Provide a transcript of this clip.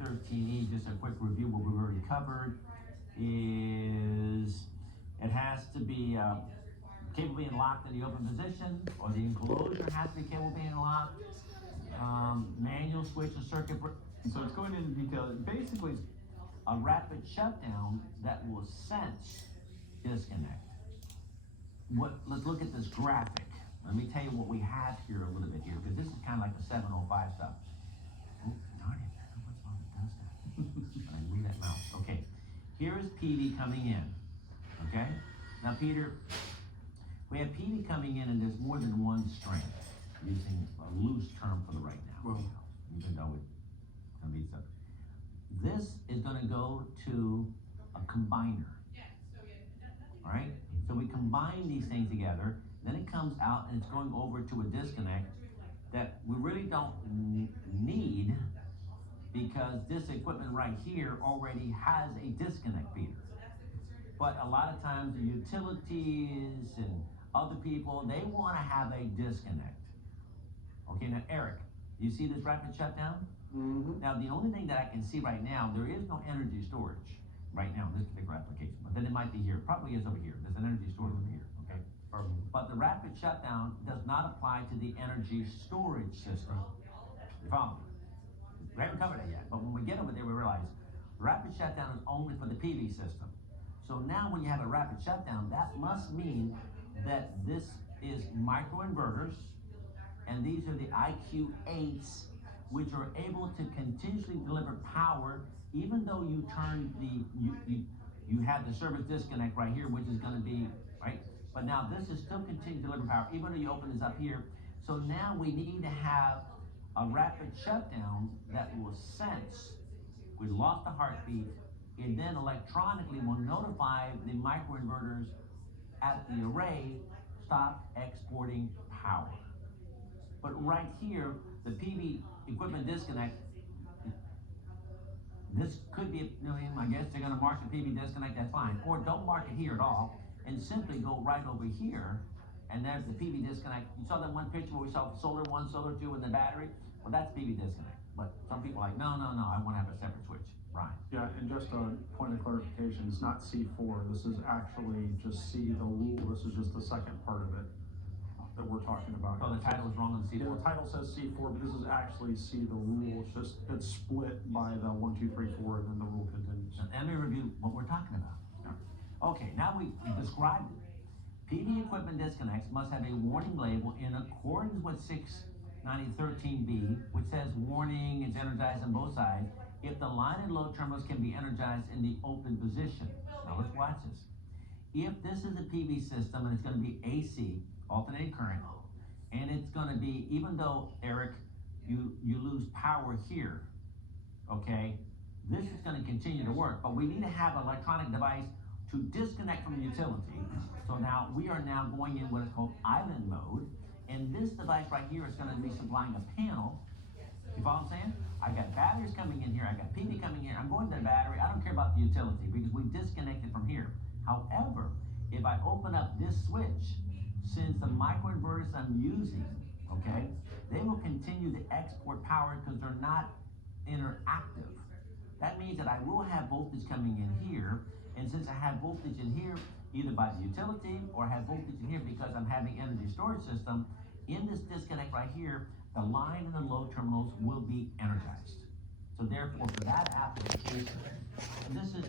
13E, just a quick review what we've already covered, is it has to be cable being locked in the open position, or the enclosure has to be cable being locked. Manual switch or circuit. So it's going into detail. Basically, A rapid shutdown that will sense disconnect. Let's look at this graphic. Let me tell you what we have here a little bit here, because this is kind of like the 705 stuff. Oh, darn it, I don't know what's wrong that does that. I read that mouse. Okay, here is PD coming in, okay? Now, Peter, we have PD coming in and there's more than one strength, using a loose term for the right now. Well, even though it's gonna be so. This is gonna go to a combiner. All right, so we combine these things together, then it comes out and it's going over to a disconnect that we really don't need, because this equipment right here already has a disconnect feeder. But a lot of times the utilities and other people, they wanna have a disconnect. Okay, now Eric, you see this rapid shutdown? mm-hmm. Now, the only thing that I can see right now, there is no energy storage right now in this particular application, but then it might be here. Probably is over here. There's an energy storage over here, okay? But the rapid shutdown does not apply to the energy storage system. You follow me? We haven't covered that yet, but when we get over there, we realize rapid shutdown is only for the PV system. So now when you have a rapid shutdown, that must mean that this is microinverters, and these are the IQ8s, which are able to continuously deliver power, even though you turn you have the service disconnect right here, which is gonna be, right? But now this is still continuing to deliver power, even though you open this up here. So now we need to have a rapid shutdown that will sense we lost the heartbeat, and then electronically will notify the microinverters at the array, stop exporting power. But right here, the PV equipment disconnect, this could be, I guess they're gonna mark the PV disconnect, that's fine. Or don't mark it here at all, and simply go right over here, and there's the PV disconnect. You saw that one picture where we saw solar 1, solar 2, and the battery? Well, that's PV disconnect. But some people are like, no, I wanna have a separate switch. Brian. Yeah, and just a point of clarification, it's not C4. This is actually just C, the rule. This is just the second part of it that we're talking about. Oh, the title is wrong on the Yeah, C4? the title says C4, but this is actually C, the rule. It's split by the 1, 2, 3, 4, and then the rule continues. Let me review what we're talking about. Yeah. Okay, now we described it. PV equipment disconnects must have a warning label in accordance with 69013B, which says warning is energized on both sides if the line and load terminals can be energized in the open position. Now let's watch this. If this is a PV system and it's gonna be AC, alternating current, and it's gonna be, even though, Eric, you lose power here, okay, this is gonna continue to work, but we need to have an electronic device to disconnect from the utility. So now, we are now going in what is called island mode, and this device right here is gonna be supplying a panel. You follow what I'm saying? I got batteries coming in here, I got PV coming here, I'm going to the battery, I don't care about the utility, because we disconnected from here. However, if I open up this switch, since the microinverters I'm using, okay, they will continue to export power because they're not interactive. That means that I will have voltage coming in here, and since I have voltage in here, either by the utility or have voltage in here because I'm having energy storage system, in this disconnect right here, the line and the load terminals will be energized. So therefore, for that application, this is